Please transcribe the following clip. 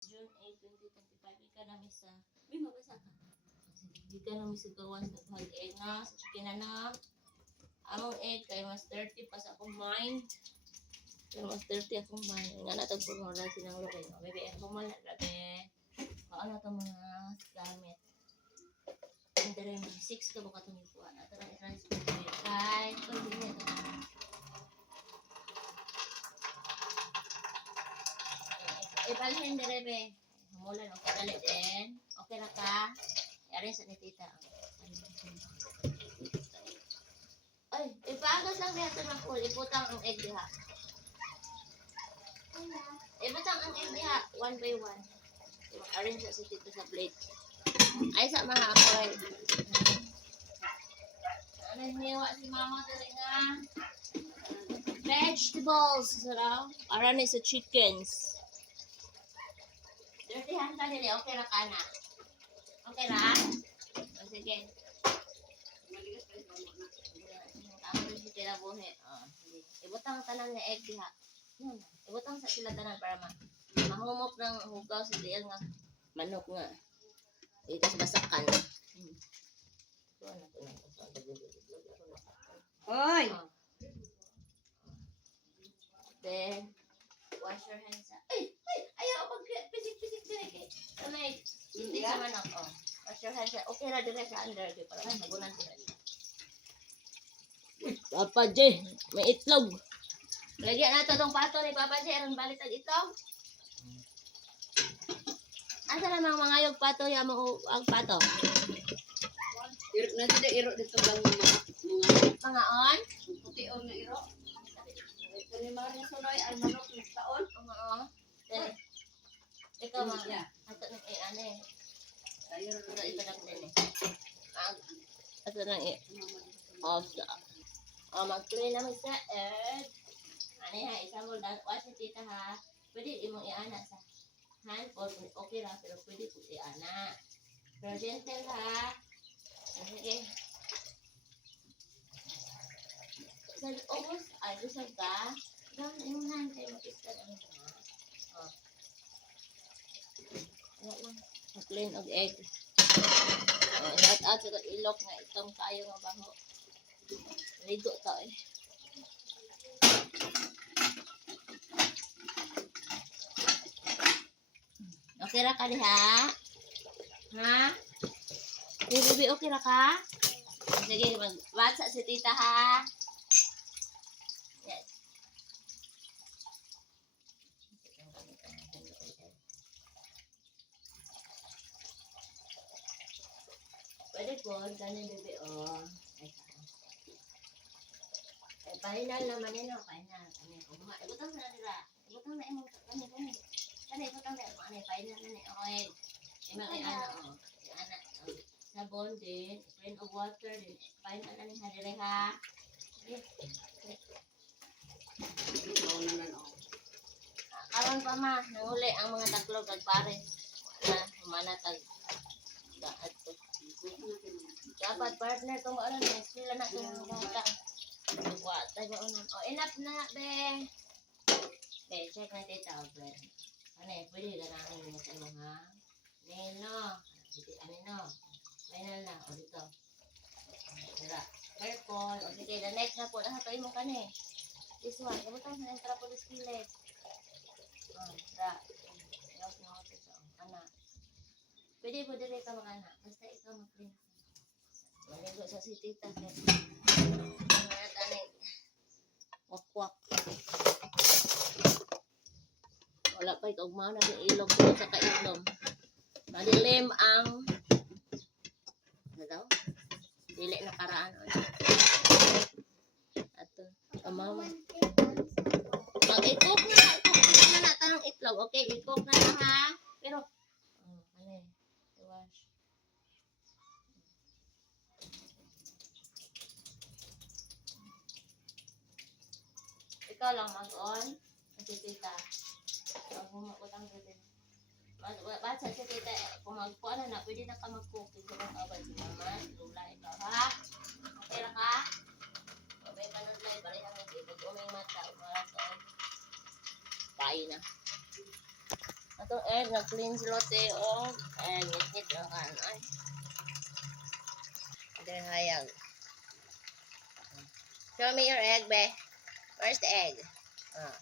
June 8, 2025. Ika na misa. May mabasa ka. Ika na misa gawas na tuhag egg na. Sa chicken na na. Among egg kay mas 30 pa sa akong mind. Kaya mas 30 akong mind. Nga natag po mga rasi ng lokay. Maybe ang pumal na grabe. Paano ito mga gamit. Ang dere mga 6 ka baka itong ipuan. Ito lang i-transfer. Right. Continue ito. Ibalhin dere be. Humulan. Okay dali din. Okay na ka. Yari sa ni tita. Ay, ipagas lang diha sa mga pool. Iputang ang egg diha. Iputang ang egg diha. One by one. Arrange sa si tita sa plate. Ay, sa mga akoy. Ano hiniwa si mama dali nga? Vegetables. Sarap. Para ni sa chickens. Dirtihan ka nila. Okay na ka na. Okay na? O, sige. Ako rin si tila buhi. Ibutang tanan nga egg diha. Ibutang sa sila tanan para mahumok ng hugaw sa diyan nga manok nga. Ito sa basakan. Hoy! Then, wash your hands up. Ay! Ayaw mag-pisik-pisik din eh. Kamay, hindi sa manok. Wash your hands up. Okay na din sa under. Para magunan sila. Papa J, may itlog. Lagyan na ito itong pato ni Papa J. Anong balik ang itlog? Asa namang mga yung pato yung ang pato? Nasa iro dito lang Mga on? puti on na iro. Ito ni mga nasunoy ang manok ng taon. Mga on? Then, ikaw mga. Ato nang ano eh. Ito lang din eh. Ato nang off. Mag-clean naman sa egg. Ano ha, isa mo lang. Wash si tita ha. Pwede imong i-ana sa hand or okay ra pero pwede po i-ana. Pero gentle ha. Sige. Sa almost ay lusog ka. Gawin yung hand kayo mag-istan ang mga. Ano lang. Mag-clean of egg. At sa ilok na itong kayo nga baho. Ligo to eh. Okay ra ka diha? Ha? Bibi, okay ra ka? Sige, mag-watsa si tita ha. Yes. Pwede po, ganun bibi oh. Pahinal naman yun, pahinal. Ibutang sa nila. Ibutang na imong kani. Kani ibutang na imong anay, pahinal na ni. Okay. Imang i-ana, i-ana. Sabon din, plain of water din. Pahinal na ni hadire ha. Karon pa ma, nanguli ang mga taklog kag pares. Wala, humanatag. Daad to. Dapat partner kung ano na, sila na itong bata. Tayo unan. Enough na be. Be, check na tita o be. Ano pwede ganahan mo sa mga neno. Ano no? Final na o dito. Dira. Careful. O sige, the next na po. Nakatoy mo ka ni. This one. Kabutang sa entra po this kilit. Dira. Yes, no. Ana. Pwede po dire ka mag-ana. Basta ikaw mag-clean. Maligo sa si tita. Wakwak. Wala pa ito. Ugma na yung ilog ko sa kaitlog. Madilim ang ano daw? Dili na karaan. Ato. Mama. Mag-i-cook na. I-cook na natin ang itlog. Okay, i-cook na na ha. Pero, ano eh. I-wash. Ikaw lang mag-on. Kasi tita. Humakutang rin. Basta si tita, kung magpuan na, pwede na ka mag-cook. Ito lang awal si mama. Lula ikaw ha. Okay na ka? May panudlay. Balik ang ito. Uming mata. Umaras o. Pain na. itong egg. Nag-clean si Lotte. O, egg. Ngit-ngit lang ka. Ay. Then, hayag. Show me your egg, be. Where's the egg? Ah.